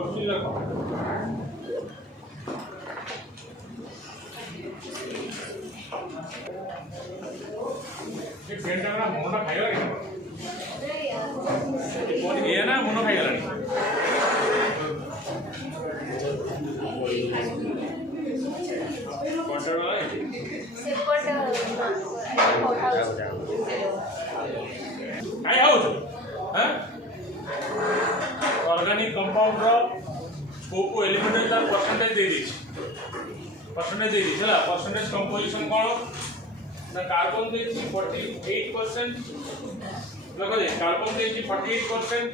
Question रखो ये पेंटा ना मुंडा खाइला रे कोन ये ना मुंडा खाइला रे क्वार्टर वाला सेपट काय हाउस हां ऑर्गेनिक कंपाउंड रो को एलिमेंट का परसेंटेज दे दी चला परसेंटेज कंपोजिशन कोन ना कार्बन दे 48% देखो दे कार्बन दे 48%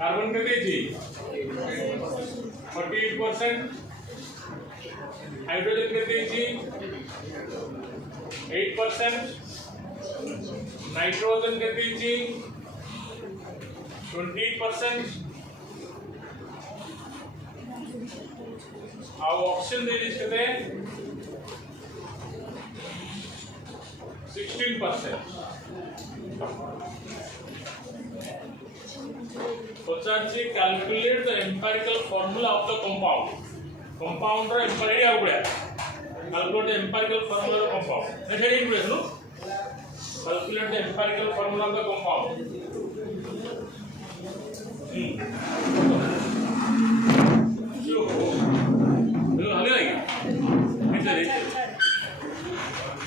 कार्बन के दे 48% हाइड्रोजन के दे 8% नाइट्रोजन के दे 20% और ऑक्सीजन दे इसके 16%। Calculate the empirical formula of the compound. Compound रा empirical आउ गया. Calculate the empirical formula of the compound. ऐसे ही बोले no. Calculate the empirical formula of the compound. जो हमें आएगा. इधर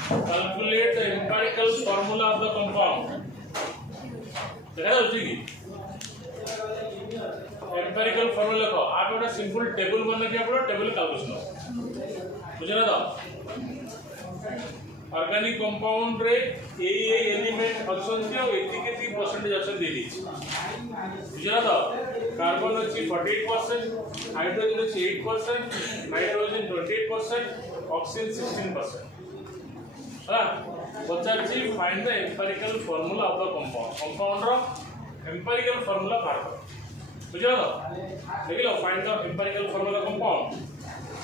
Calculate the empirical formula of the compound. देखा उसी की. Empirical formula को आप एक सिंपल टेबल बनने के आपको टेबल कैलकुलेशन हो. मुझे ना दो. Organic compound रे ए एलिमेंट ऑप्शन दिया और 80% ऑप्शन दे दी. मुझे ना दो. कार्बन अच्छी 48%, हाइड्रोजन अच्छी 8%, नाइट्रोजन 28%, ऑक्सीजन 16%. पचासी find the empirical formula of the compound compound रो एम्पिरिकल फॉर्मूला बाहर करो बुझलो देख लो find the empirical formula compound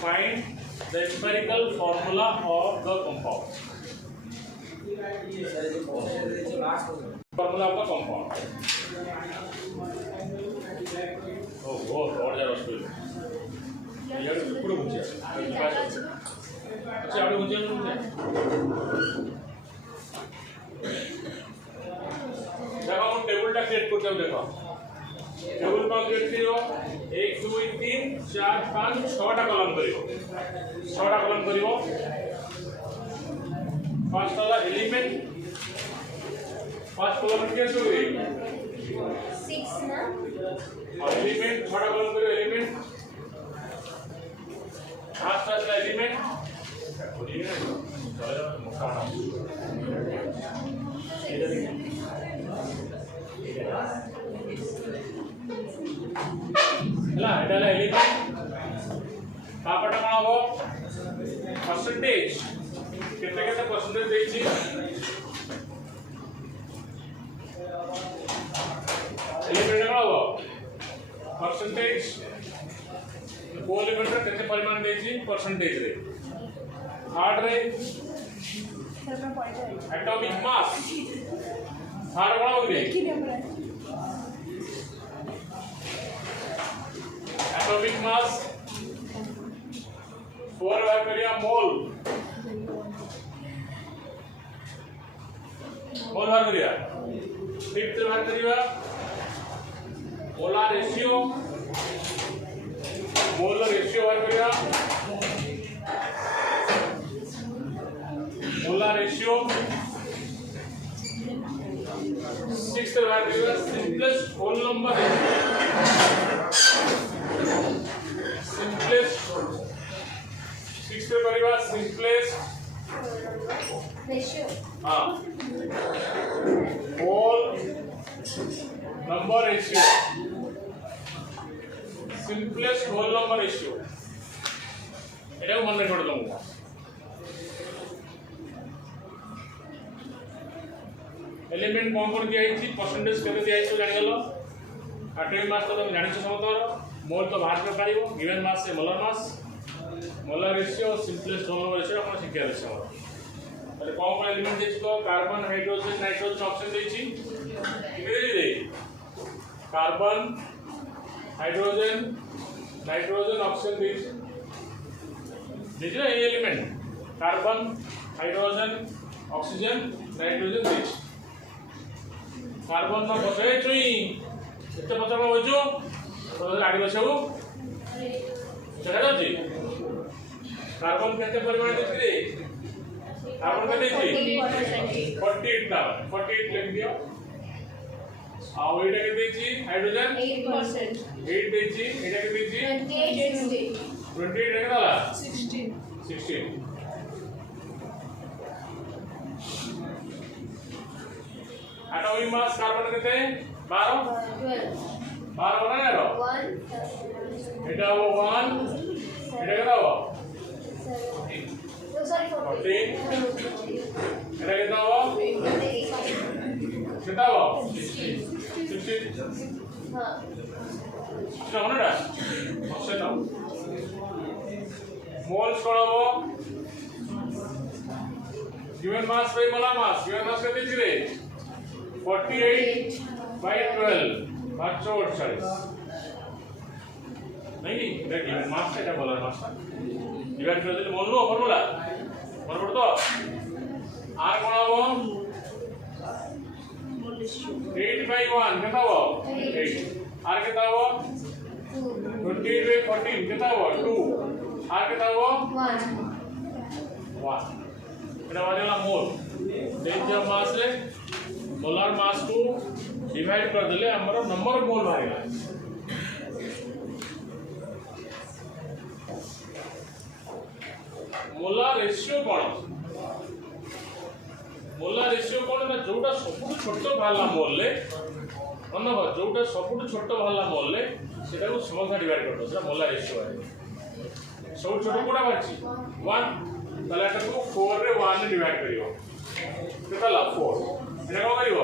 find the empirical formula of the compound formula of the compound ओ बहुत और ज्यादा स्पीड यार पूरा बुझिया अच्छा आगे बुझिया देखो हम टेबल टा क्रिएट करते हैं देखो टेबल का क्रिएट करियो 1 2 3 4 5 6 टा कॉलम करियो 6 टा कॉलम करियो फर्स्ट वाला एलिमेंट फर्स्ट कॉलम कैसे होगी 6 ना और एलिमेंट 6 टा कॉलम करियो एलिमेंट फर्स्ट वाला एलिमेंट ला एटाला एलिमेंट कापटा कोन हो परसेंटेज केते केते परसेंटेज देछि एलिमेंट कोन हो परसेंटेज को एलिमेंट रे केते परिमाण देछि परसेंटेज रे थर्ड रे एटॉमिक मास थर्ड कोन हो रे एटॉमिक मास 4 करिया मोल मोल बाहर करिया फिफ्थ बाहर करिया मोलर रेशियो बाहर करिया मोलर रेशियो सिक्स्थ बाहर करिया simplest whole number simplest sixth परिवार simplest रेशियो हाँ whole number ratio simplest whole number ratio এটা को मन में छोड़ दूँगा एलिमेंट कौन दिया है परसेंटेज केते दिया है तो जानि गलो एटॉमिक मास तो तुम जानि छ समतवर मोल तो बाहर कर पारिबो गिवन मास से molar ratio simplest whole number ratio अपन शिक्षा देछ हमर তাহলে কোন কোন এলিমেন্ট দেছি তো কার্বন হাইড্রোজেন নাইট্রোজেন অপশন দেছি কি দে carbon hydrogen nitrogen oxygen this element carbon hydrogen oxygen nitrogen this carbon बसाए चुई एत पत्र बुझु गाड़ी बसाऊ चढ़ा जाऊँगी कार्बन केते परिमाण देखिए कार्बन केते 48 लिख दियो आउ एटा के देछि हाइड्रोजन 8%. 8 देछि एटा के देछि 28 रे कला 16 एटॉमिक मास कार्बन केते 12 ना यारो 1 एटा वो 1 एटा केता हो sorry 14 एटा केता हो केता हो 16 हां शोनडा ऑप्शन मोल्स कोड़ाबो given mass by molar mass given mass केते छिरे 48 by 12 548 नहीं এটা गिवन मास এটা মোলার মাস गिवन করে মোল নো ফর্মুলা মনে পড়তো আর কোড়াবো 8 by 1 কেতা হবো 8 আর কেতা হবো 28 by 14 কেতা হবো 2 আর কেতা হবো 1 এটা वाला मोल डेंजर मास रे मोलार मास को डिवाइड कर देले हमरो नंबर मोल बाहेला मोलार रेशियो कोन ना जोटा सबुठ छोट भाला मोल ले अनब जोटा सबुठ छोट भाला मोल ले सेटा को समग्र डिवाइड कर दो सेटा मोलार रेशियो है सब छोट कोडा बाची 1 तले एटा को 4 रे 1 ने डिवाइड करियो केता ला 4 एटा को करियो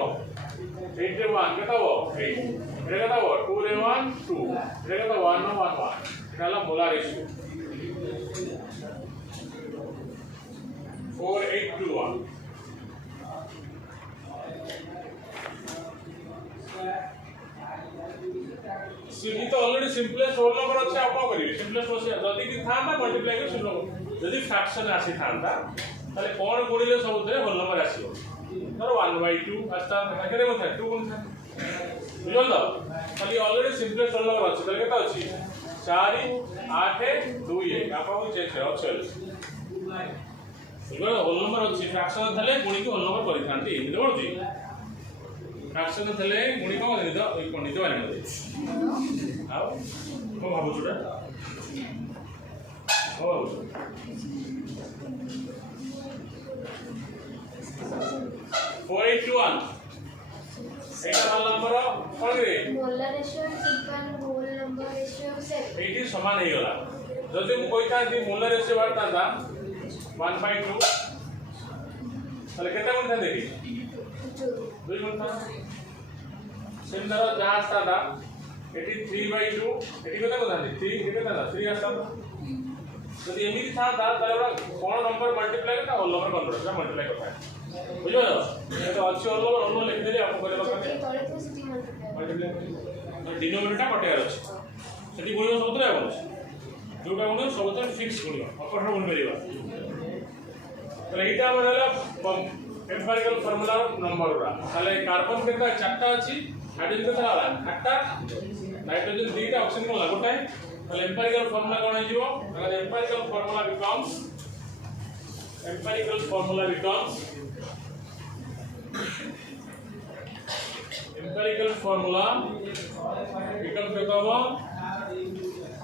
8 रे 1 केता हो 8 एटा केता हो 2 रे 1 2 एटा केता 1 नो 1 1 एटा ला मोलार रेशियो 4 8 2 1 सीधी तो ऑलरेडी सिंपलेस्ट होल नंबर अछि आप करिवे सिंपलेस्ट होसे जदी कि थांता मल्टीप्लाई कर सिंपल जदी फ्रैक्शन आसी थांता ताले कोन गुणिले सबुतरे होल नंबर आसीबो धर 1/2 आस्ता करे मत 2 गुण था बुझल तो खाली ऑलरेडी सिंपलेस्ट होल नंबर अछि ताले केता अछि 4 8 2 1 आप को चेक करो चल बुझल होल नंबर अछि फ्रैक्शन थाले गुणी के होल नंबर करि थांती एमि बोलछि फ्रैक्शन थले गुणी को निद निद वाली नदी आओ को भाबु छुटा ओ 4821 एटा वाला नंबर कोन रे molar ratio equal whole number ratio 7 एटी समान हे गला जदि मु कहिता कि मोलर रेशियो बारता था 1/2 तले केते गुण था देखि 2 गुण था सेमदार जहां आस्ता था एटी 3/2 एटी केते गुण था 3 केते था 3 आस्ता यदि एमिति था ताले कोन नंबर मल्टीप्लाई करता होल नंबर कन्वर्ट से मल्टीप्लाई करता है बुझो ना ये तो अच्छी होल नंबर ओनो लिख देले आपको करे बका तळे तो सिटी मल्टीप्लाई तो डिनोमिनेटर कटेयार अछि सेठी गुणियो सबतरे आबो जोटा गुणियो सबतरे फिक्स गुणियो अपरठ गुण परिबा तो एटा हमरला एम्पिरिकल फार्मूला नंबर रा ताले कार्बन केता चारटा अछि हाइड्रोजन केता आला आठटा नाइट्रोजन दुईटा ऑक्सीजन को लागोटा है ताले एम्पिरिकल फार्मूला कोन हिजो अगर एम्पिरिकल फार्मूला becomes केता हो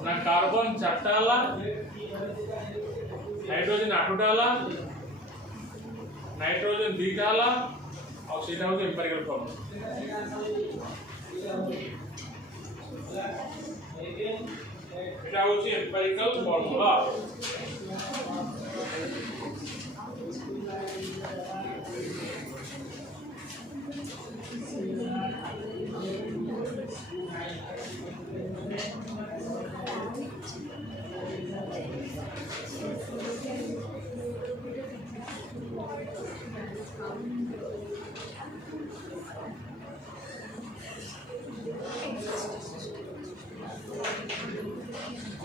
ना कार्बन चारटा आला हाइड्रोजन आठटा आला नाइट्रोजन दुईटा आला और सेटा हो एम्पिरिकल फार्मूला এটা হচ্ছে empirical formula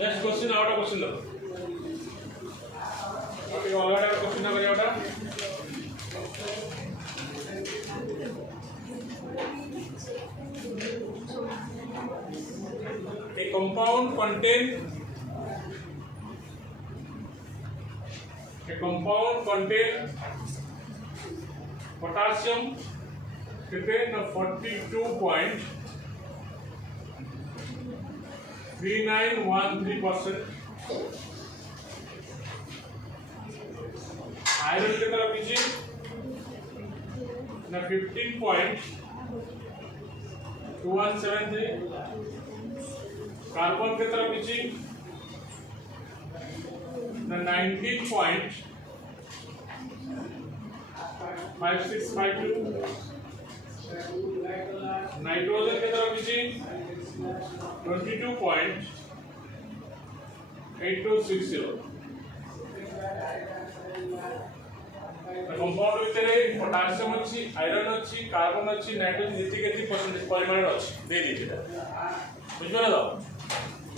next question out question दो ओके अलग टाइप क्वेश्चन ना करिया ओटा a compound contain potassium contain 42.3913%, iron के तरफ लीजिए ना 15.2173, कार्बन की तरफ लीजिए ना 19.5652, नाइट्रोजन की तरफ लीजिए 22.8260। कंपाउंड ভিতরে पोटेशियम अछि, आयरन अछि, कार्बन अछि, नाइट्रोजन जेति केति परसेंटेज परिमाण अछि दे दिछि बुझिबला तो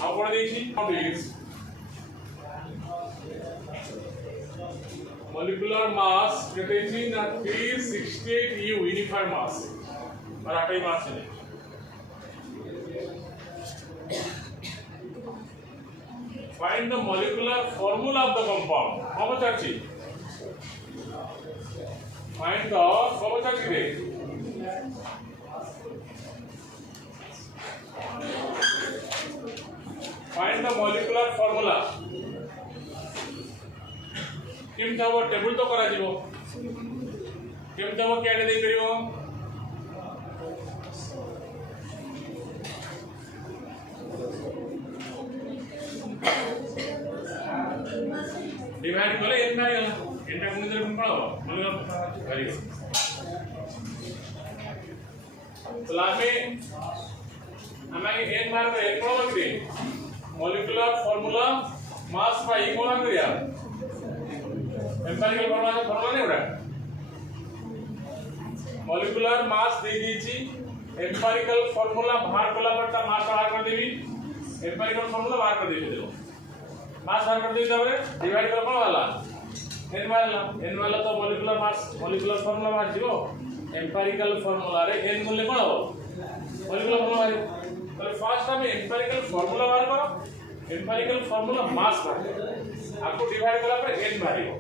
आ कोन देछि प्लीज molecular mass केते छी ना 368 u unified mass और आटई मास है find the molecular formula of the compound how much अछि find the how much अछि रे find the molecular formula came Thabo table तो करा दिबो केम थाबो केडे दे करिवो डिवाइड करे एन ना एन एटा कोन जरे कोन पड़ाबो बोलगा वेरी गुड तलामे हमें एन मार में एन पड़ो कि मॉलिक्यूलर फार्मूला मास बाय कोन करिया एम्पिरिकल फार्मूला नहीं उड़ा मॉलिक्यूलर मास दे दीची एम्पिरिकल फार्मूला बाहर कला पड़ता मास बाहर कर देबी एम्पिरिकल फार्मूला बाहर कर देबी देखो मास बाहर कर देबी तब डिवाइड कर कोन वाला एन वाला तो मॉलिक्यूलर मास मॉलिक्यूलर फार्मूला बाहर जीवो एम्पिरिकल फार्मूला रे एन बोले कोन हो मॉलिक्यूलर फार्मूला रे तो फर्स्ट हम एम्पिरिकल फार्मूला बाहर करो एम्पिरिकल फार्मूला मास बाहर आपको डिवाइड कला पर एन बाहरिबो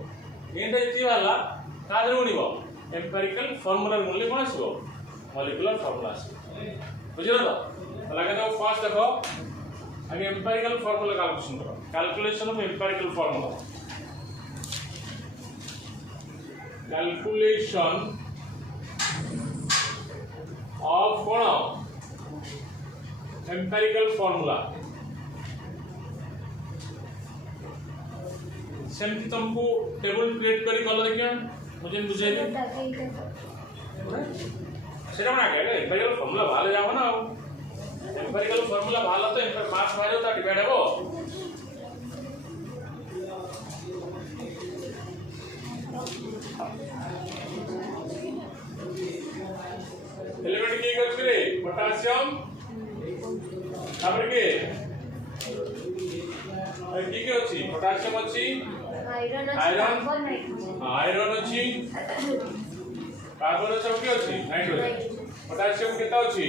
एंड इति वाला कादर उनिबो एम्पिरिकल फार्मूला मूल्य कोन आसीबो मॉलिक्यूलर फार्मूला आसीबो बुझिलो तो लगे तो फर्स्ट देखो आगे एम्पिरिकल फार्मूला कैलकुलेशन करो calculation of empirical formula calculation of cone empirical formula सेमती तुमको टेबल क्रिएट करी कलो देखियो मुझे बुझाई दे सेटा बना के एम्पिरिकल फार्मूला भाले जाओ ना एम्पिरिकल फार्मूला भाला तो एम्पिरिकल मास भाले तो डिवाइड हो एलिमेंट की कर रे पोटेशियम तापर के की के अछि पोटेशियम अछि आयरन अछि कार्बन सब के अछि नाइट्रोजन पोटेशियम केता अछि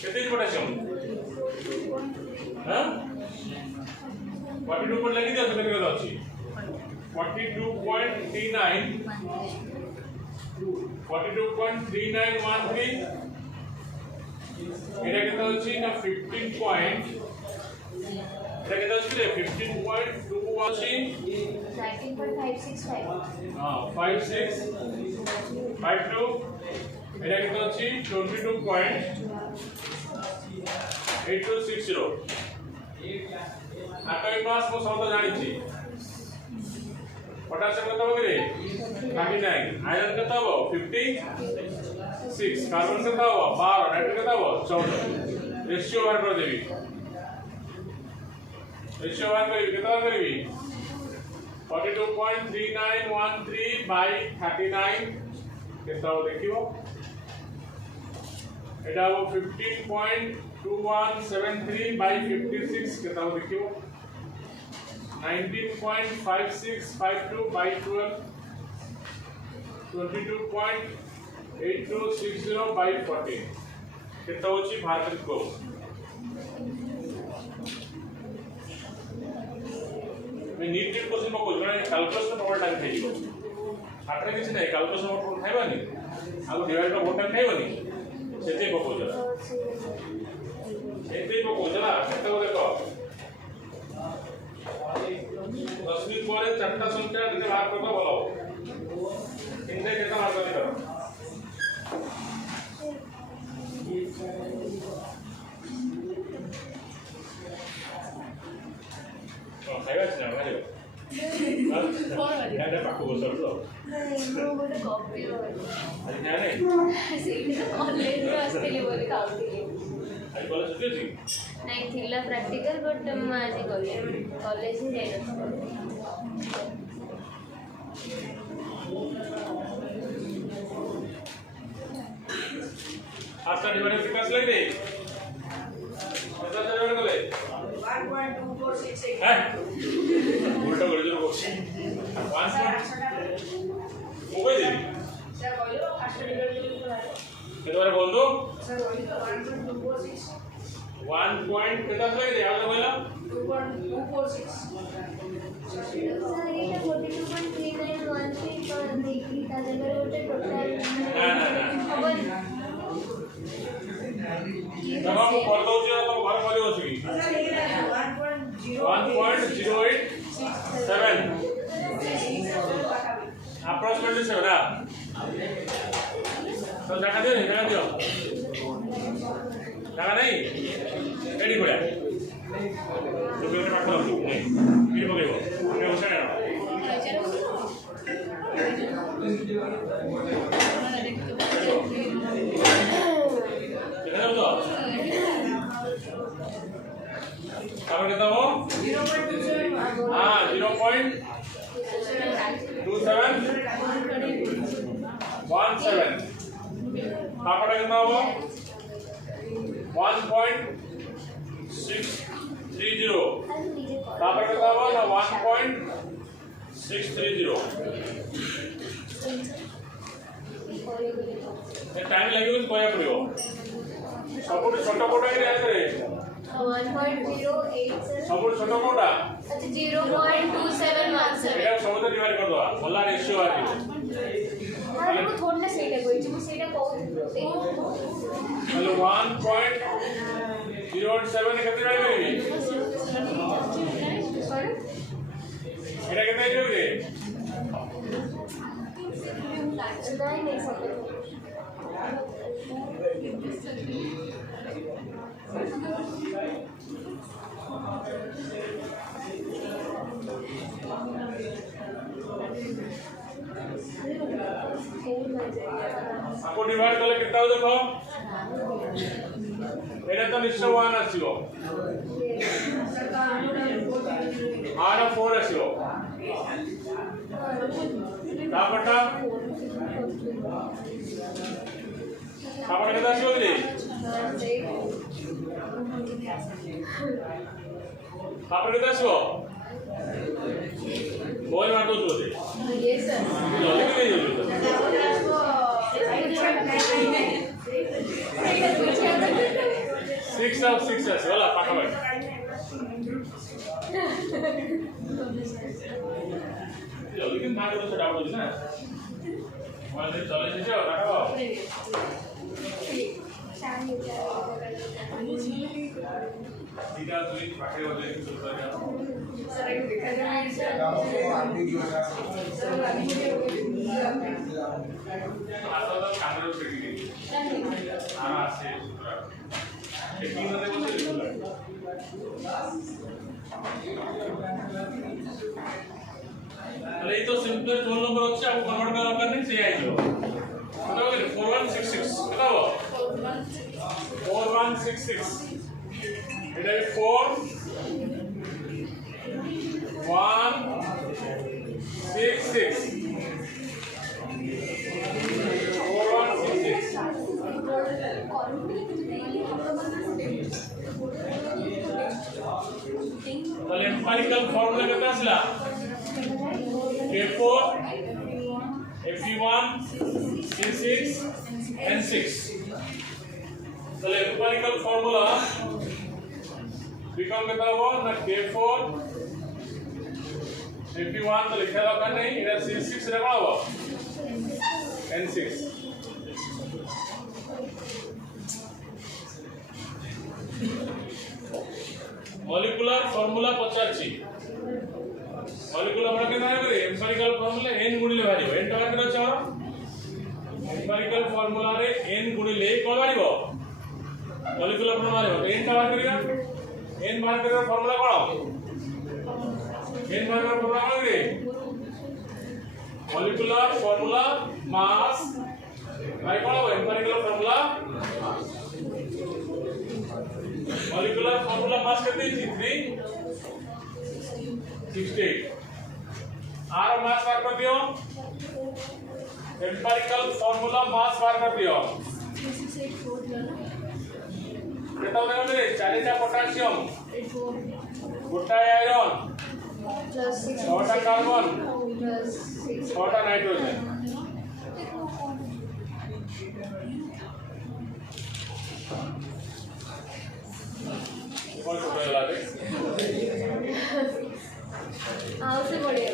केते पोटेशियम हां 42 पर लगी दे केते केता अछि 42.39 42.3913 এটা কেতে হচ্ছে না 15 পয়েন্ট এটা কেতে হচ্ছে 15.2 আছে 19.565 हां 5652 এটা কেতে হচ্ছে 22.8260 আটই মাস মো শব্দ জানিছি पोटेशियम कत होबे रे 39 आयरन कत हो 56 कार्बन कत हो 12 नाइट्रोजन कत हो 14 रेशियो बाहर कर देबी रेशियो बाहर कर कत करबी 42.3913 by 39 केता हो देखियो এটা হবো 15.2173 বাই 56 কেতা হবে দেখিও 19.5652 বাই 12 22.8260 বাই 14 কেতা হচ্ছে ভারতের কো मैं नीट के क्वेश्चन को बोल रहा है कैलकुलस में प्रॉब्लम टाइम खाइबो आठरे किछ नै कैलकुलस में प्रॉब्लम खाइबानी आगो डिवाइड का बहुत टाइम खाइबानी सेते पकोजला सेते को देखो 10 मिनट परे चारटा संख्या दिते भाग करबा बोलो इनसे केता भाग करबा खाइबा छ ना खाइबा यार पाको बोसर लो नहीं वो कॉपी हो अरे क्या नहीं सीट ऑनलाइन में आजकल बोले खाऊंगी अरे बोला सुते जी नहीं थिला प्रैक्टिकल बट मैं आज कॉलेज ही जाइना आज का डिवाइड कितना लग दे कितना डिवाइड कर ले 1.2468 है उल्टा कर दो बॉक्स 1 हो गई देवी सर बोलो फास्ट डिवाइड कितना बार बोल दो सर बोली तो 1.246 1 पॉइंट कितना लग दे याद बोला 2.246 सर ये 42.3913 पर देखी ताले में रोटे टोटल ना जब आप पढ़ते हो तो घर वाले हो चुकी 1.087 approximately 7 ना तो जगह दियो जगह नहीं रेडी पड़ा तो बिल्कुल पाठ करो नहीं फिर पकेबो मैं उसे ना काबर कितना हो 0.27 हां 0.2717 काबर कितना हो 1.630 काबर कितना हो ना 1.630 टाइम लगेगा तो कोया पड़ेगा सपोर्ट छोटा कोटा के आए रे 1.08 सपोर्ट छोटा कोटा अच्छा 0.2717 एटा समझ डिवाइड कर दो भला रेशियो आ अरे वो थोड़ा ना सेटा कोई जो सेटा को हेलो 1.07 कितने डिवाइड करेंगे एटा कितने करोगे नहीं सकते आपको डिवाइड करले कितना हो देखो एटा तो निश्चय 1 आसीबो 8 4 आसीबो तापटा तापटा कितना आसीबो रे तापटा कितना आसीबो बोल मार दो दे यस सर जल्दी नहीं जल्दी 6 of 6 আছে वाला পাঠাবেন लेकिन ना करो तो डाउट होगी ना वाले चले से जाओ काटो सीधा तुई पाठे हो जाए शुरू कर जाओ सर एक दिखा दे आता तो कैमरा पे गिरी आराम से टेकिंग में देखो से अरे ये तो सिंपल रोल नंबर होच्छे आपको कन्वर्ट करना दरकार नहीं से आइलो बताओ 4166 बताओ 4166 এটা 4 1 6 6 4166 তাহলে এম্পিরিক্যাল ফর্মুলা কত আসলা K4 Fe1 C6 N6 তাহলে এম্পিরিক্যাল ফর্মুলা বিকম কত হবে না K4 Fe1 তো লিখা দরকার নেই এটা C6 রে কত হবে N6 मॉलिक्यूलर फॉर्मूला पचारछि मॉलिक्यूलर बड़ा केना करे एम्पिरिकल फॉर्मूला n गुणिले भारिबो n टा केना छ एम्पिरिकल फॉर्मूला रे n गुणिले कोन भारिबो मॉलिक्यूलर फॉर्मूला भारिबो n टा बाहर करिया n बाहर करबो फॉर्मूला कोन n बाहर करबो फॉर्मूला कोन रे मॉलिक्यूलर फॉर्मूला मास भाई कोन हो empirical formula molecular formula mass करते हैं 368 आर मास बार कर दियो एम्पिरिकल फॉर्मूला मास बार कर दियो कितना होगा मेरे 4टा पोटेशियम गोटा आयरन प्लस 6टा कार्बन प्लस 6टा नाइट्रोजन और छोटा लगा दे आओ से बढ़िया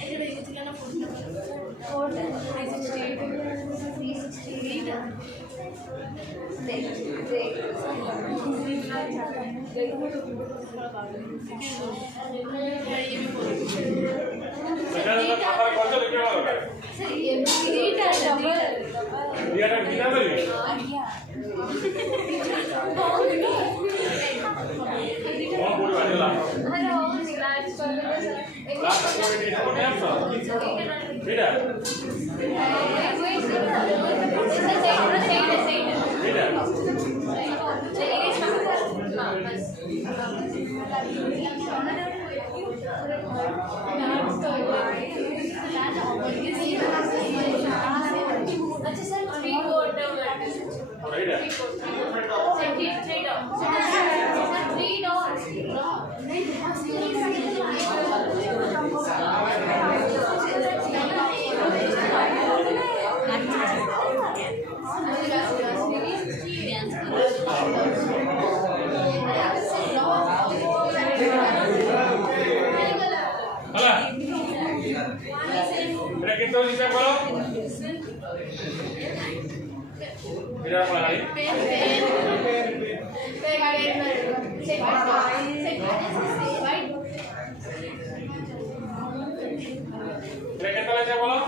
ये देखो तो क्या ना फोन और 368 देख बेटा का खाता कौन सा लिखे वाला है ये डबल ये टा कितना बनी कौन बोल रहा है ला अरे वो लास्ट कर दे सर एक लास्ट को नहीं को नहीं आता बेटा बेटा अच्छा सर 3 क्वार्टर बेटा हाला बेटा कितना हिसाब करो बेटा बोला नहीं बेटा कितना हिसाब बोलो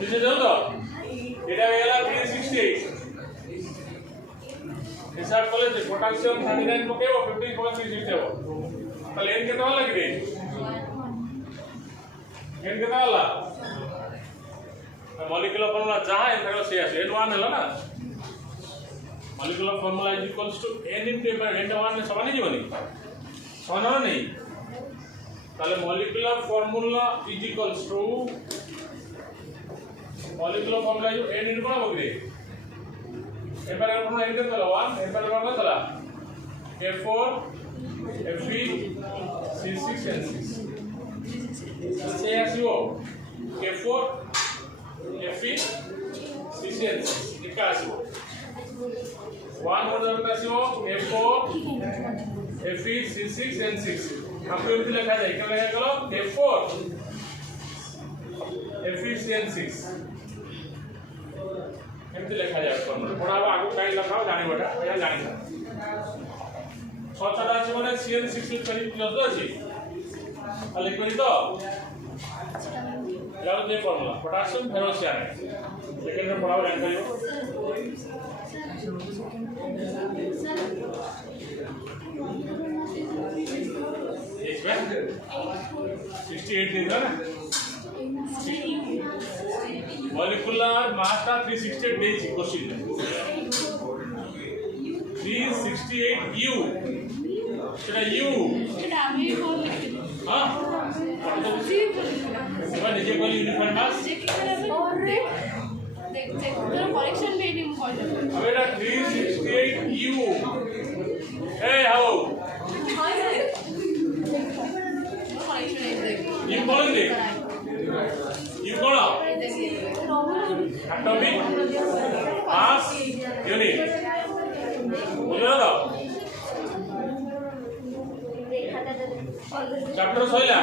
किसे दो तो এটা হয়ে গেল 368 হিসাব করলে যে পটাশিয়াম 39 পকেও 15 পকেও 360 হবে তাহলে n কত হলো কি n কত হলো मॉलिक्यूलर फॉर्मूला जहां n থাকলো সে আসে n1 হলো না molecular formula is equals to n * n1 এর সমান জীবনী সমান নেই তাহলে molecular formula is equals to molecular formula जो n * कोन होगी एम्पिरिकल फॉर्मूला n कितना 1 एम्पिरिकल फॉर्मूला चला K4 Fe C6 N6 से आसीबो K4 Fe C6 N6 लिखा आसीबो 1 ऑर्डर में आसीबो K4 Fe C6 N6 आपको एमती लिखा जाए क्या लिखा करो K4 Fe C6 एमती लिखा जाए फॉर्मूला थोड़ा आगु काई लिखाओ जानि बटा या जानि था 6टा আছে মানে CN6 এর পরি প্লাস আছে আর লিখবি তো यार ये फॉर्मूला पोटेशियम फेरोसियम लेकिन मैं पढ़ाओ जान करियो इसमें 68 दे दो ना मॉलिक्यूलर मास का 368 दे छी क्वेश्चन में 368 U সেটা U এটা আমি ফোন লিখতে हां জি বলি এবার নিজে কইলি ইউনিফর্ম মাস যে কি করে चेक चेक तर करेक्शन भी नहीं कॉल अब एटा 368 यू ए हाउ करेक्शन है देख यू बोल दे यू कौन एटॉमिक मास यूनिट बुझला तो चैप्टर सइला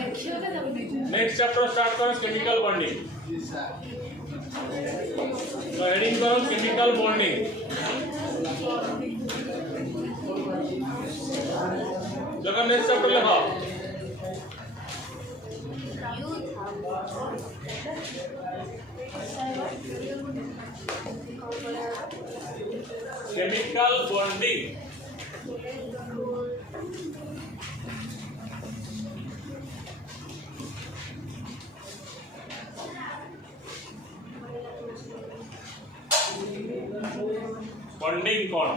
लेक्चर का तब नहीं नेक्स्ट चैप्टर स्टार्ट करो केमिकल बॉन्डिंग तो हेडिंग करो केमिकल बॉन्डिंग जगह नेक्स्ट चैप्टर लिखो केमिकल बॉन्डिंग बॉन्डिंग कौन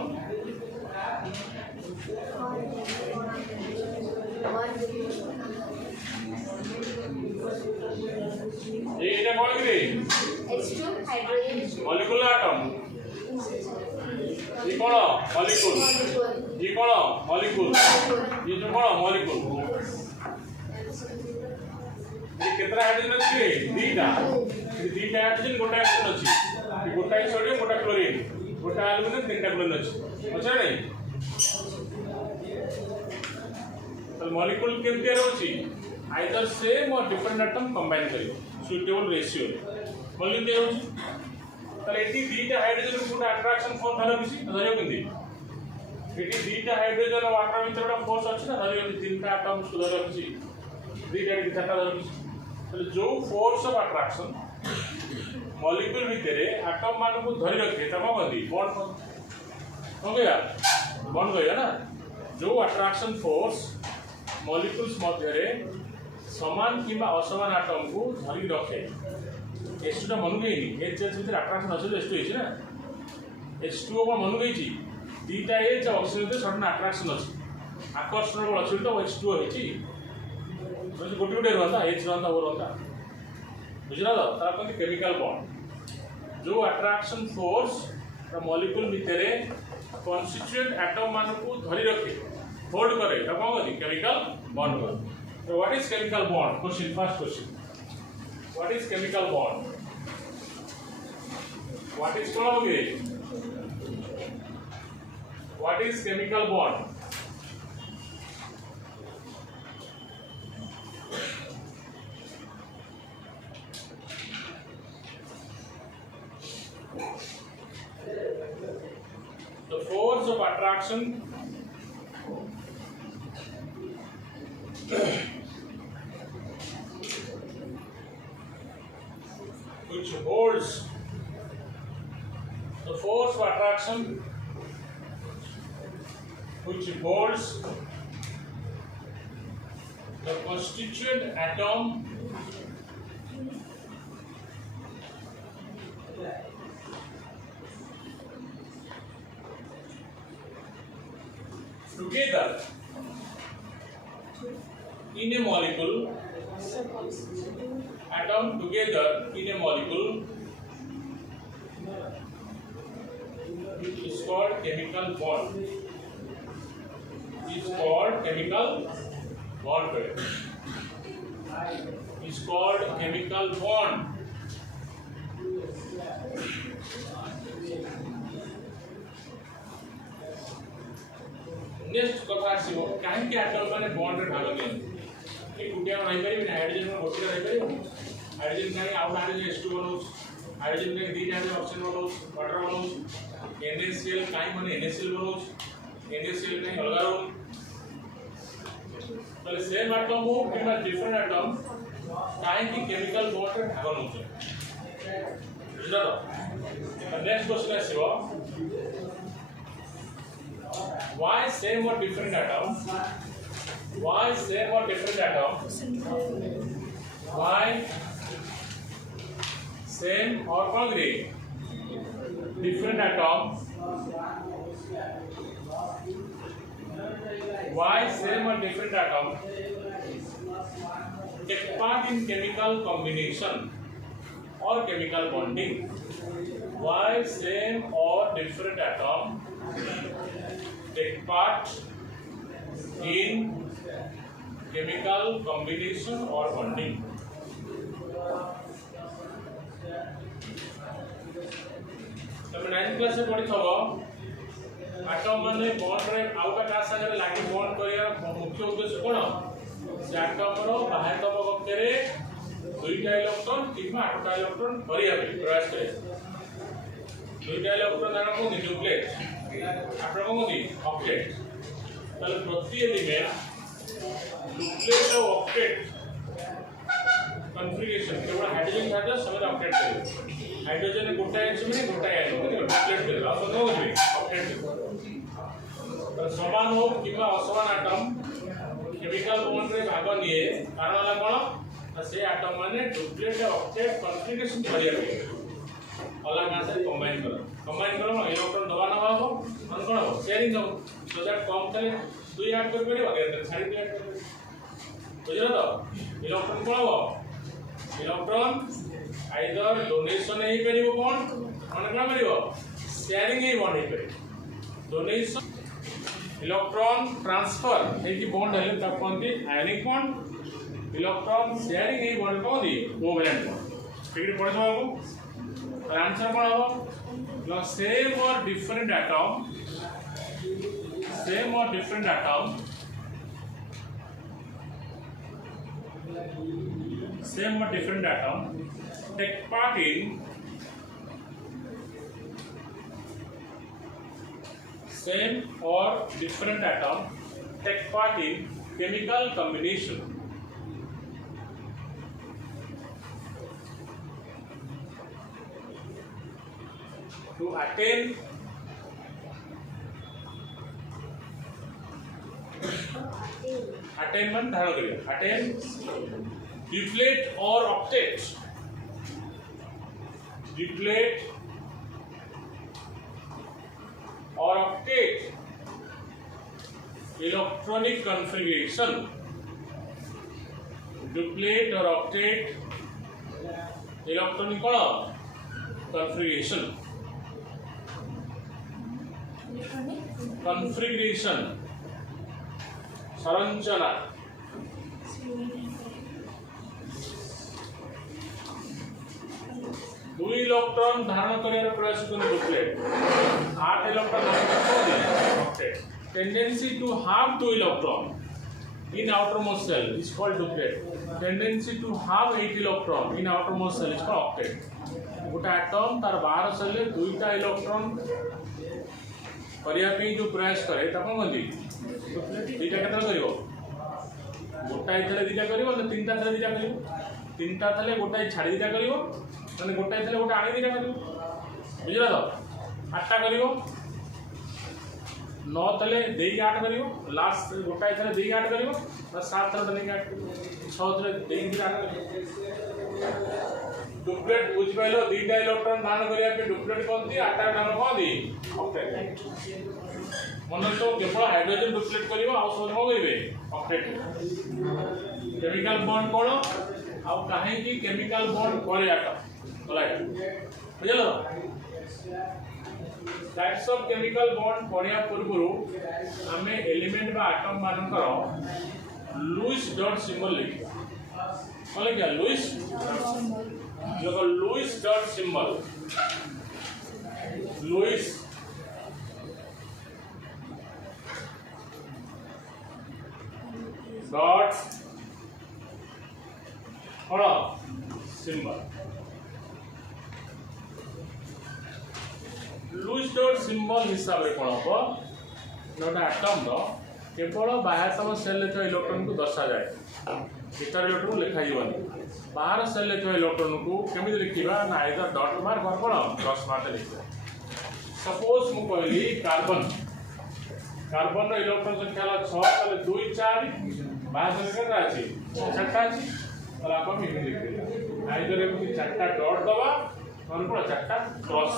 ये इधर कौन गिरे H2 हाइड्रोजन मॉलिक्यूलर एटम ये कौन मॉलिक्यूल ये कौन मॉलिक्यूल ये जो कौन मॉलिक्यूल ये कितना हाइड्रोजन ଅଛି दीटा दीटा हाइड्रोजन गोटा हाइड्रोजन ଅଛି ये गोटा सोडियम गोटा क्लोरीन गोटा एल्युमिनियम तीनटा क्लोरीन ଅଛି अच्छा नहीं तो मॉलिक्यूल केमती रहउची आइदर सेम और डिफरेंट एटम कंबाइन करियो सुटेबल रेशियो मॉलिक्यूल दे होची तर एटी दीटा हाइड्रोजन गोटा अट्रैक्शन फोर्स धरो किसी धरियो केमती एटी दीटा हाइड्रोजन और वाटर भितर गोटा फोर्स अछि ना धरियो तीनटा एटम सुधरो किसी दीटा की चारटा धरो किसी तो जो फोर्स ऑफ अट्रैक्शन मॉलिक्यूल भितरे एटम मान को धरि रखे तब बंदी बॉन्ड हो गया बॉन्ड गया ना जो अट्रैक्शन फोर्स मॉलिक्यूल्स मध्य समान किंवा असमान एटम को धरि रखे H2 टा मन गई H भितर अट्रैक्शन अछि H2 अछि ना H2 को मन गई छी दीटा H ऑक्सीजन ते सडन अट्रैक्शन अछि आकर्षण बल अछि तो H2 अछि गोटे गोटे रहता H रहता वो रहता बुझला तो तार कोन केमिकल बॉन्ड जो अट्रैक्शन फोर्स मॉलिक्यूल भितरे कॉन्स्टिट्यूएंट एटम मान को धरि रखे होल्ड करे तब कौन केमिकल बॉन्ड करे तो what is chemical bond question first question what is chemical bond what is कौन होगे what is chemical bond the force of attraction which holds the force of attraction which holds the constituent atom together in a molecule atom together in a molecule is called chemical bond is called chemical bond is called chemical bond next कथा आसीबो काहे के atom माने bond रे भाग नियन ए कुटिया रहि परिबि ना hydrogen में गोटे रहि परिबि हाइड्रोजन काहे आउ हाइड्रोजन H2 बनौ हाइड्रोजन के दीटा जे ऑक्सीजन बनौ वाटर बनौ NaCl काहे माने NaCl बनौ NaCl काहे अलगा रहो तो सेम एटम हो किबा डिफरेंट एटम काहे की केमिकल बॉन्ड रे भाग नउ बुझला तो नेक्स्ट क्वेश्चन आसीबो why same or different atom why same or different atom why same or different atom why same or different atom take part in chemical combination or chemical bonding. Why same or different atom take part in chemical combination or bonding? तब 9th class में पढ़ी थबो atom माने bond रे outta का संगे लागी bond करिया मुख्य उद्देश्य कोन से एटम रो बाह्यतम कक्षरे दुईटा इलेक्ट्रॉन किबा आठटा इलेक्ट्रॉन करिया प्रयास करे दुईटा इलेक्ट्रॉन दाना को न्यूक्लियस आठटा को दी ऑक्टेट ताले प्रति एलिमेंट न्यूक्लियस और ऑक्टेट कॉन्फ़िगरेशन केवल हाइड्रोजन था समय ऑक्टेट करे हाइड्रोजन गोटा एटम में गोटा एटम को न्यूक्लियस करे आप तो होबे ऑक्टेट तो समान हो किबा असमान एटम केमिकल बॉन्ड रे भाग निए कारण होला कोन से एटम माने डुप्लीकेट ऑक्टेट कॉन्फ़िगरेशन करिया अलग से कंबाइन करो इलेक्ट्रॉन दबा ना हो मन कोन हो शेयरिंग हो सो दैट कम थले दुई ऐड कर परिबो अगर सारी दुई ऐड कर बुझलो तो इलेक्ट्रॉन कोन हो इलेक्ट्रॉन आइदर डोनेशन हे परिबो बॉन्ड मन कोन परिबो शेयरिंग हे बॉन्ड हे परिबो डोनेशन इलेक्ट्रॉन ट्रांसफर हे की बॉन्ड है तब कोनती आयनिक बॉन्ड इलेक्ट्रॉन शेयरिंग हे बॉन्ड कोनती कोवैलेंट बॉन्ड ठीक है पढ़ दो आंसर कोन हो सेम और different atom same or different atom take part in chemical combination to attain attainment धारण करिए अटेन डिप्लेट और ऑक्टेट इलेक्ट्रॉनिक कॉन्फ़िगरेशन डुप्लेट और ऑक्टेट इलेक्ट्रॉनिक कोन कॉन्फ़िगरेशन संरचना दुई इलेक्ट्रॉन धारण करियर प्रयास करने duplet 8 electron octet tendency to have 2 electron in outermost cell is called duplet tendency to have 8 electron in outermost cell is called octet गोटा atom तार बाहर सेल दुईटा इलेक्ट्रॉन करिया पे जो प्रयास करे त कोन गंदी दीटा केतना करिवो गोटाई थले दीटा करिवो न तीनटा थले दीटा करिवो तीनटा थले गोटाई छाडी दीटा करिवो माने गोटाई थले गोटा आणी दीटा करिवो बुझला तो आठटा करिवो 9 थले देई 8 करिवो लास्ट गोटाई थले देई 8 करिवो और 7 थले देई 8 6 थले देई 8 डुप्लेट बुझ पाइलो दीटा इलेक्ट्रॉन धारण करिया पे डुप्लेट कोनती आठटा नाम कोनती ऑक्टेट मन तो केवल हाइड्रोजन डुप्लेट करिवो आ सब हो गइबे ऑक्टेट केमिकल बॉन्ड कोन आ काहे की केमिकल बॉन्ड करे आटा राइट बुझलो टाइप्स ऑफ केमिकल बॉन्ड पढ़िया पूर्व हमें एलिमेंट बा एटम मानकर लुईस डॉट सिंबल लिखिया बोले क्या Lewis dot symbol Lewis dot symbol Lewis dot symbol हिसाब से कौन हम गोटे आटम केवल बाह्यतम सेल इलेक्ट्रॉन को दर्शा जाए भीतर इलेक्ट्रॉन लिखा बाहर सेल इलेक्ट्रॉन को केमी लिखा ना आइदर डॉट मार्क और कौन क्रॉस मार्क लिखा सपोज मु कहली कार्बन इलेक्ट्रॉन संख्या 6 ताले 2 4 बाहर केटा अछि 4टा अछि और आप लिख आइदर एमती 4टा डॉट दबा और कौन 4टा क्रॉस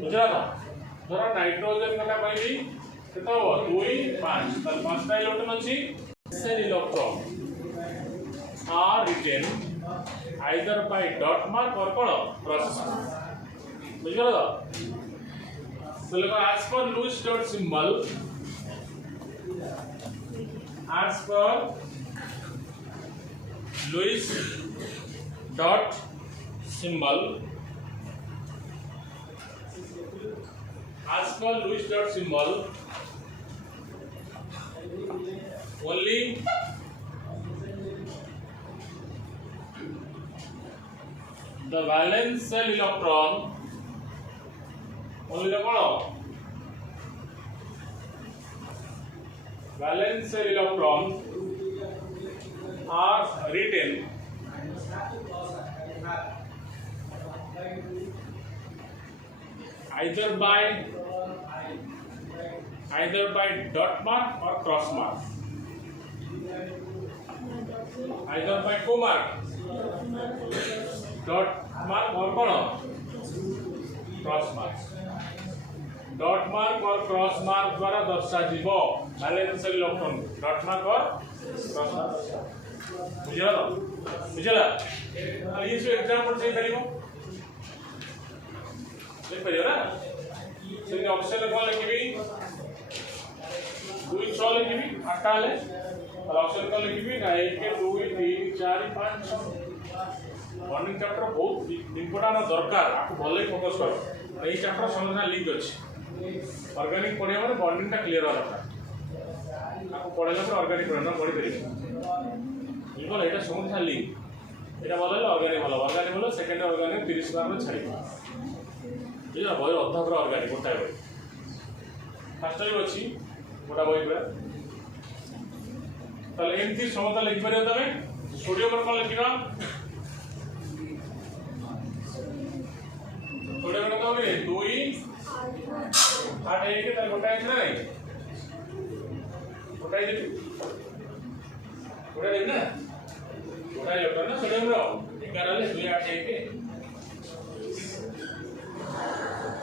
बुझला ना धर नाइट्रोजन कटा कहली केता हो 2 5 ताले 5टा इलेक्ट्रॉन अछि cell electron are written either by dot mark or cross mark. बुझल तो? So look, as per Lewis dot symbol, as per Lewis dot symbol, as per Lewis dot symbol, only the valence shell electron, only the valence shell electron are written either by dot mark or cross mark, either by co mark, dot mark or cross mark. Dot mark और cross mark द्वारा दर्शाଯିବ valence electron dot mark और cross mark बुझला ये जो example से करिवो देख परियो ना से ऑप्शन कोन लिखिबी 2 6 लिखिबी 8 आले और ऑप्शन कोन लिखिबी ना 1 2 3 4 5 6 मॉर्निंग चैप्टर बहुत इंपोर्टेंट दरकार आपको भले फोकस करो ये चैप्टर समझना लिंक अछि ऑर्गेनिक पढ़िया माने बॉन्डिंग टा क्लियर होला आपको पढ़ेला पर ऑर्गेनिक पढ़ना पढ़ी करी बिल्कुल एटा समझना लिंक एटा बोले ऑर्गेनिक बोलो सेकंड ऑर्गेनिक 30 ग्राम में छाड़ी ये बॉय अधा पर ऑर्गेनिक गोटा बॉय फास्ट टाइम अछि गोटा बॉय पर ताले एमती समता लिख परियो तमे स्टूडियो पर कोन लिखिबा स्टूडियो पर कोन 2 8 1 के गोटा है नहीं गोटा है ना गोटा इलेक्ट्रॉन ना सोडियम रो 11 ले 2 8 1 के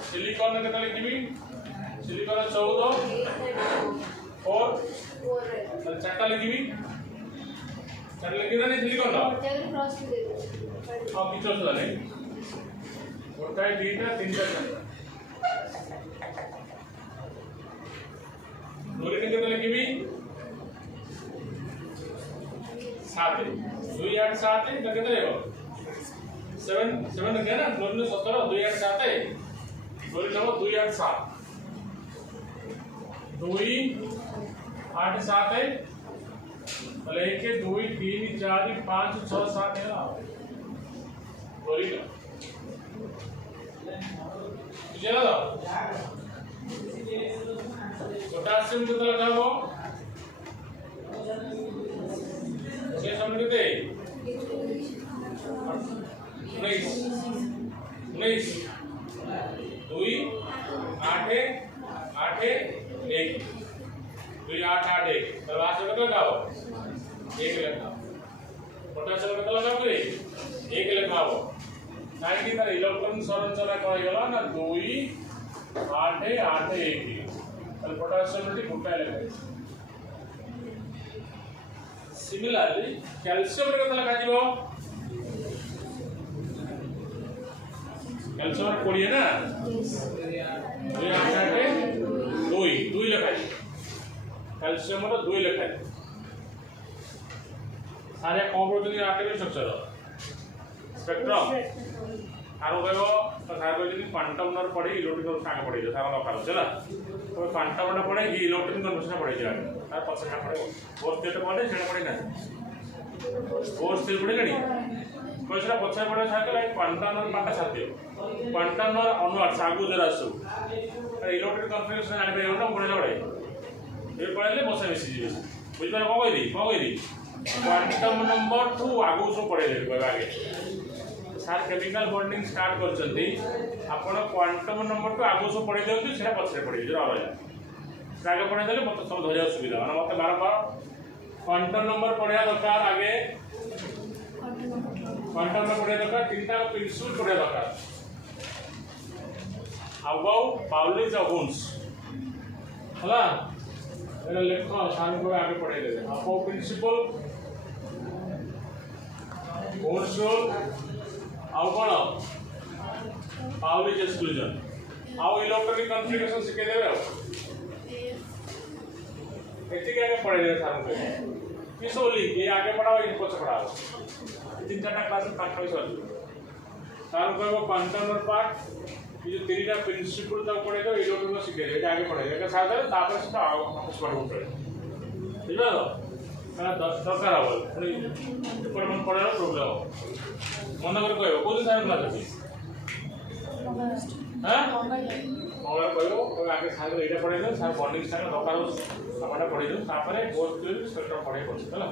सिलिकॉन ने कितना लिखिबी सिलिकॉन 14 और चारटा लिखिबी चार लिखिबा नहीं सिलिकॉन ना क्रॉस दे दो हां किछो तो नहीं गोटा है 2टा 3टा फ्लोरीन कितना लिखिबी 7 2 8 7 तो कितना रहेगा 7 लिखा ना फ्लोरीन 17 2 8 7 फ्लोरीन हो 2 8 7 2 8 7 भले 1 2 3 4 5 6 7 है फ्लोरीन बुझला तो पोटेशियम कितना लगाबो से समझ के 19 2 8 8 1 2 8 8 1 तो लास्ट में कितना लगाओ 1 लगाओ पोटेशियम कितना लगाओ रे 1 लगाओ काहे तार इलेक्ट्रॉन संरचना कह गेला ना 2 8 8 1 पोटेशियम टी गोटा लगे सिमिलरली कैल्शियम रे कतला काजिबो कैल्शियम रे कोडिए ना 2 8 8 2 लिखा है कैल्शियम रो 2 लिखा है सारे कॉम्पोनेंट आटे स्ट्रक्चर स्पेक्ट्रम आरो गयो तो सारे को क्वांटम नंबर पढ़ी इलेक्ट्रिकल काग पढ़ी जो सारा दरकार चला तो क्वांटम नंबर पढ़े कि इलेक्ट्रिकल कन्वर्जन पढ़ी जा तार पछे का पढ़े फोर्थ स्टेट पढ़े सेटा पढ़े ना फोर्थ स्टेट पढ़े गनी कोइसरा पछे पढ़े साइकल क्वांटम नंबर पाटा साथी क्वांटम नंबर अनुवाद सागु जरा सु इलेक्ट्रिकल कन्वर्जन जानि पे ना पढ़े ये पढ़ले बसे बेसी जी बुझ पाए को कहि क्वांटम नंबर टू आगु सु पढ़े ले आगे सार केमिकल बॉन्डिंग स्टार्ट करछंती आपण क्वांटम नंबर को आगु सु पढ़े देउ सेटा पछरे पढ़ी जरा रहला आगे पढ़े देले मत सब धरिया सुविधा माने मत बार क्वांटम नंबर पढ़िया दरकार आगे क्वांटम नंबर पढ़िया दरकार तीनटा प्रिंसिपल पढ़िया दरकार अबाउ पाउलिस अगुन्स हला एला लेखो सार को आगे पढ़े देले अबाउ प्रिंसिपल बोर्ड रोल आउ कौन पाउलिश एक्सक्लूजन आउ इलेक्ट्रॉनिक कॉन्फ़िगरेशन सिखे देबे एति के आगे पढ़े देबे सार को किस बोली ये आगे पढ़ाओ इन पछ पढ़ाओ तीन चार क्लास में पाठ होई सर सार को क्वांटम नंबर पार्ट ये जो तीनटा प्रिंसिपल तक पढ़े तो इलेक्ट्रॉनिक को सिखे देबे आगे पढ़े देबे साथ साथ तापर से वापस पढ़ो पड़े ठीक है ना 10 दरकार हो पुनी ऊपर मन पढ़े प्रॉब्लम मन कर कहबो कोन सार क्लास अछि हां मंगल कहबो आगे सार एटा पढ़े दो सार बॉन्डिंग सार दरकार हो आपटा पढ़े दो तापरे कोर्स के सेक्टर पढ़े पछ हला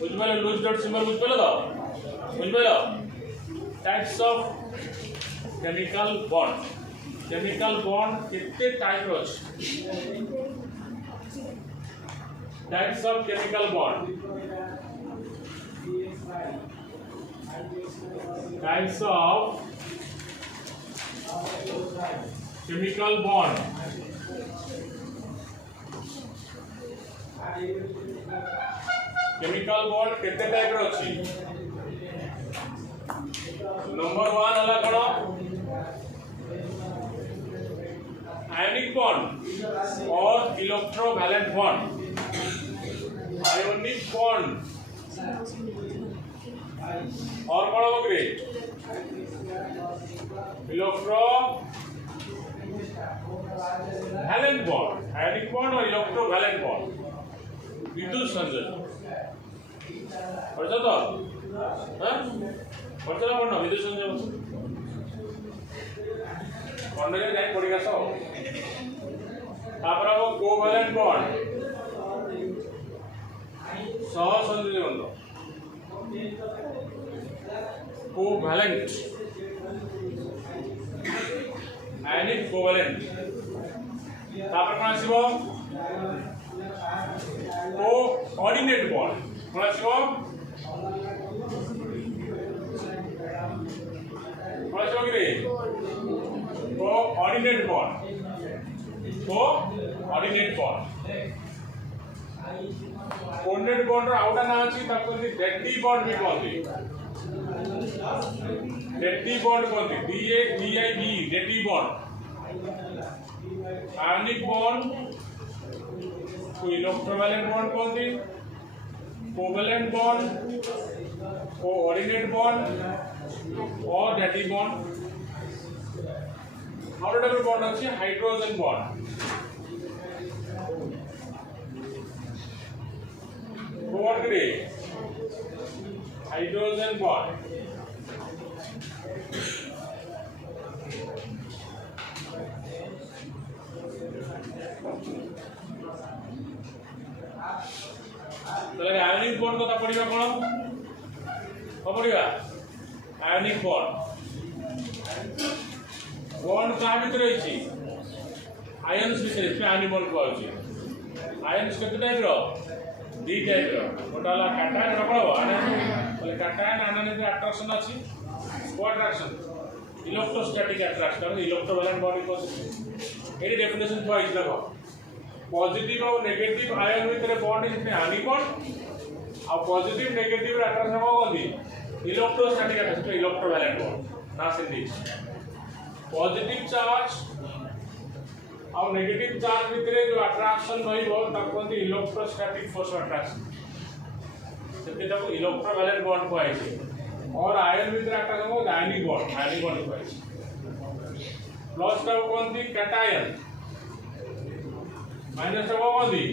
बुझबेला लूज डॉट सिंबल बुझबेला तो बुझबेला टाइप्स ऑफ केमिकल बॉन्ड कितने टाइप रो types of chemical bond types of chemical bond chemical bond कितने टाइप रो अछि नंबर 1 हला कोन आयनिक बॉन्ड और इलेक्ट्रोवैलेंट बॉन्ड आयोनिक बॉन्ड और कौन बकरे इलेक्ट्रोवैलेंट बॉन्ड आयनिक बॉन्ड और इलेक्ट्रोवैलेंट बॉन्ड विद्युत संयोजन पढ़ता तो हां पढ़ता ना पढ़ना विद्युत संयोजन पढ़ने के टाइम पढ़ेगा सब तापर वो कोवैलेंट बॉन्ड सह संयोजी बंध कोवैलेंट आयनिक कोवैलेंट तापर कोन आसीबो कोऑर्डिनेट बॉन्ड कोन आसीबो कोन आसीबो कि coordinate bond coordinate bond coordinate bond रो आउटा ना अछि ताको डेटी बॉन्ड भी कहते डेटी बॉन्ड कहते DATIB dative bond ionic bond को इलेक्ट्रोवैलेंट बॉन्ड कहते कोवैलेंट बॉन्ड कोऑर्डिनेट बॉन्ड और डेटी बॉन्ड और डबल बॉन्ड अछि हाइड्रोजन बॉन्ड कोन करे हाइड्रोजन बॉन्ड तले आयनिक बॉन्ड कथा पढिबा कोन पढिबा आयनिक बॉन्ड बॉन्ड का भीतर रही आयन्स भीतर इसमें आयनिक बॉन्ड को अछि आयन्स केते टाइप रो डी टाइप रो गोटाला कैटायन रखबो बोले कैटायन आनने में अट्रैक्शन अछि को attraction electrostatic attraction electrovalent bond को एडी डेफिनेशन वाइज देखो पॉजिटिव और नेगेटिव आयन भीतर बॉन्ड इसमें आयनिक बॉन्ड और पॉजिटिव नेगेटिव अट्रैक्शन को कोंदी इलेक्ट्रोस्टैटिक अट्रैक्शन इलेक्ट्रोवैलेंट बॉन्ड ना सिंधी पॉजिटिव चार्ज और नेगेटिव चार्ज भीतर जो अट्रैक्शन रहइबो तब कोंती इलेक्ट्रोस्टैटिक फोर्स अट्रैक्शन सेते तब इलेक्ट्रोवैलेंट बॉन्ड को आइছে और आयन भीतर अट्रैक्शन को आयनिक बॉन्ड को आइছে प्लस का कोंती कैटायन माइनस का कोंती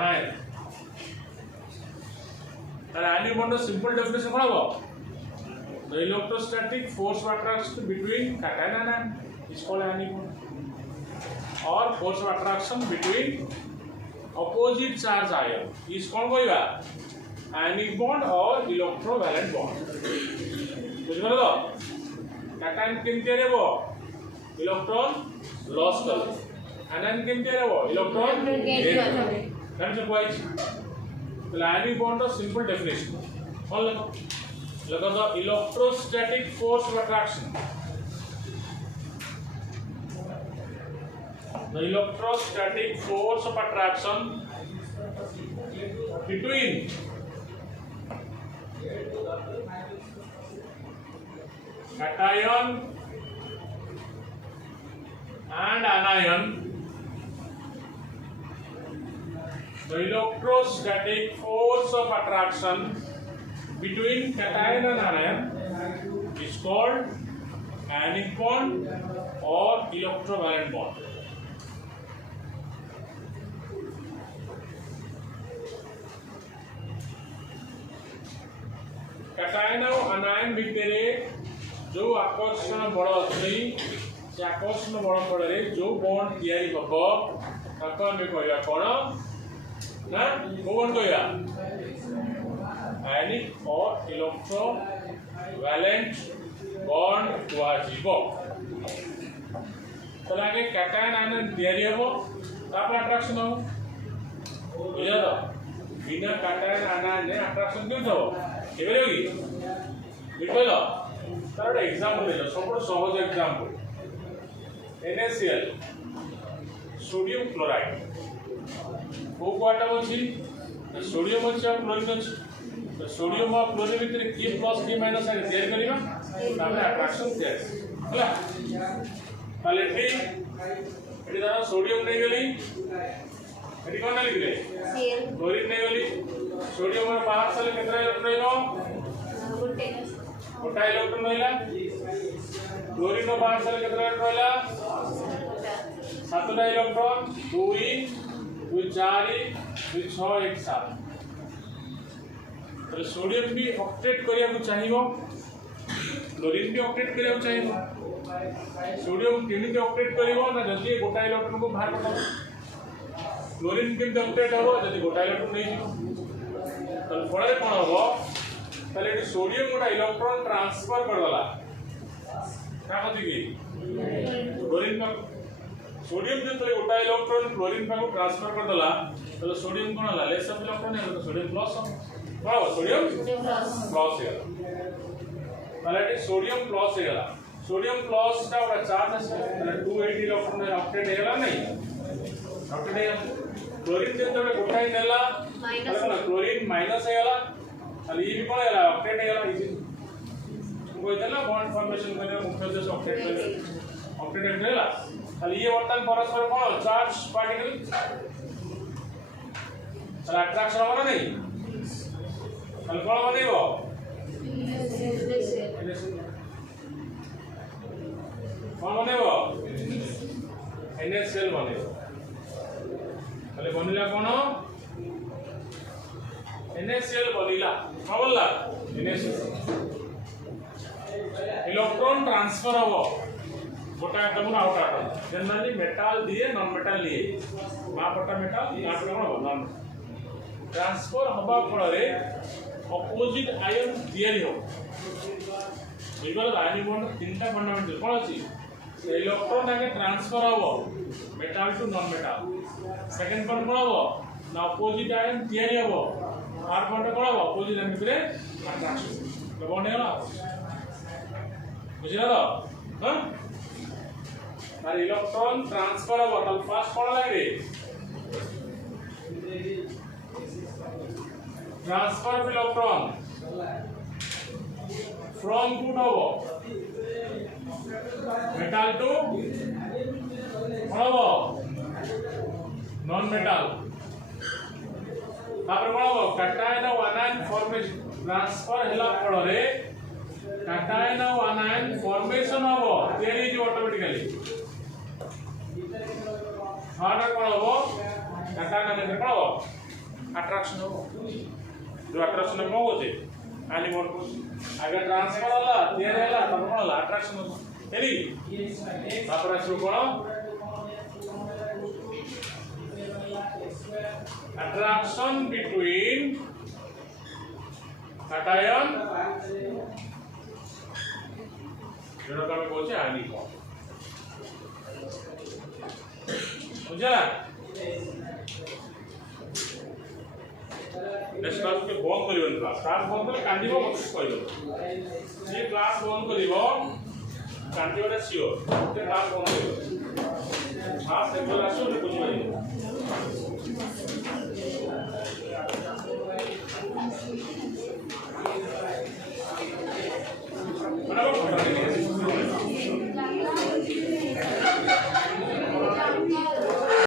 आयन तर आयनिक बॉन्ड सिंपल डेफिनेशन कोन हो The electrostatic force of attraction between cation and anion is called ionic bond, or force of attraction between opposite charge ion is called ionic bond or electrovalent bond. बुझिबो तो cation केमते रहबो electron loss कर anion केमते रहबो electron gain that is why तो ionic bond का simple definition कौन लगा the electrostatic force of attraction the electrostatic force of attraction between cation and anion. The electrostatic force of attraction between cation and anion is called ionic bond or electrovalent bond. cation और anion भितर जो आकर्षण बल अच्छी से आकर्षण बल फल जो बॉन्ड तैयारी हम ताको आम कह कौन ना को बॉन्ड कह आयनिक और इलेक्ट्रोवैलेंट बॉन्ड कह आगे कैटायन आयन तैयारी हम अट्राक्शन हम बुझा तो बिना कैटायन आयन अट्राक्शन क्यों हम लिखल तार एग्जांपल ले सब सहज एग्जांपल NaCl सोडियम क्लोराइड को आटम अच्छी सोडियम अच्छी और क्लोरीन अच्छी तो सोडियम और क्लोरीन भितर K प्लस K माइनस आगे तैयार करिबा तामे अट्रैक्शन तैयार हला ताले एटी दाना सोडियम नै गेली एटी कोन लिखले Cl क्लोरीन नै गेली सोडियम और बाहर से केतना इलेक्ट्रॉन रहलो गोटा इलेक्ट्रॉन रहला क्लोरीन और बाहर से केतना इलेक्ट्रॉन रहला 7टा इलेक्ट्रॉन 2 2 4 2 6 1 7 तो सोडियम भी ऑक्टेट करिया को चाहिबो क्लोरीन भी ऑक्टेट करिया को चाहिबो सोडियम केमिति ऑक्टेट करिवो ना जदि गोटा इलेक्ट्रॉन को बाहर करबो क्लोरीन केमिति ऑक्टेट हो जदि गोटा इलेक्ट्रॉन नै जिवो तो फळे कोन हो ताले सोडियम गोटा इलेक्ट्रॉन ट्रांसफर करदला का कथि की क्लोरीन का सोडियम जे तले गोटा इलेक्ट्रॉन क्लोरीन का ट्रांसफर करदला तो सोडियम कोन हला लेस ऑफ इलेक्ट्रॉन है तो सोडियम प्लस हो कोन सोडियम प्लस है ताले सोडियम प्लस है सोडियम प्लस का गोटा चार्ज है 280 इलेक्ट्रॉन ऑक्टेट हेला नहीं ऑक्टेट है क्लोरीन जे तले गोटा नेला माइनस क्लोरीन माइनस हेला अली भी कोन हेला ऑक्टेट हेला इजी कोई देला बॉन्ड फॉर्मेशन करने मुख्य उद्देश्य ऑक्टेट हेला अली ये वर्तन परस्पर कोन चार्ज पार्टिकल चला अट्रैक्शन होना नहीं कल कोन बनेबो कोन बनेबो NaCl बनेबो अले बनिला कोन NaCl बनिला कोन बोलला NaCl इलेक्ट्रॉन ट्रांसफर हो गोटा एटम ना आउट एटम जनरली मेटल दिए नॉन मेटल लिए मापटा मेटल आटम कोन नॉन ट्रांसफर हबा फल रे ऑपोजिट आयन तैयारी हो बिगल आयन बॉन्ड तीनटा फंडामेंटल कोन अछि इलेक्ट्रॉन आगे ट्रांसफर हो metal to non metal second पर कोन हो ना ऑपोजिट आयन तैयारी हो आर बॉन्ड कोन हो ऑपोजिट आयन भितरे अट्रैक्शन तो बॉन्ड होला बुझिला तो हां तार इलेक्ट्रॉन ट्रांसफर हो तो फर्स्ट कोन लागबे transfer of electron from good हो मेटल टू कोन नॉन मेटल तापर कोन कैटायन और आनायन फॉर्मेशन ट्रांसफर हला फल रे कैटायन और आनायन फॉर्मेशन हो तैयारी जो ऑटोमेटिकली हार्ड कोन हो कैटायन आनायन कोन हो अट्रैक्शन हो जो अट्रैक्शन को होते आनी बॉन्ड को आगे ट्रांसफर होला तैयारी होला तब कोन होला अट्रैक्शन हो हेली तापर आसु कोन attraction between cation जोड़ा का में बोलते हैं आयनिक बॉन्ड बुझला नेक्स्ट क्लास में बंद करियो क्लास बंद करे कांदिबो मत कहलो ये क्लास बंद करियो कांदिबो सियोर क्लास बंद करियो फास्ट रेगुलर आसो ने कुछ नहीं बराबर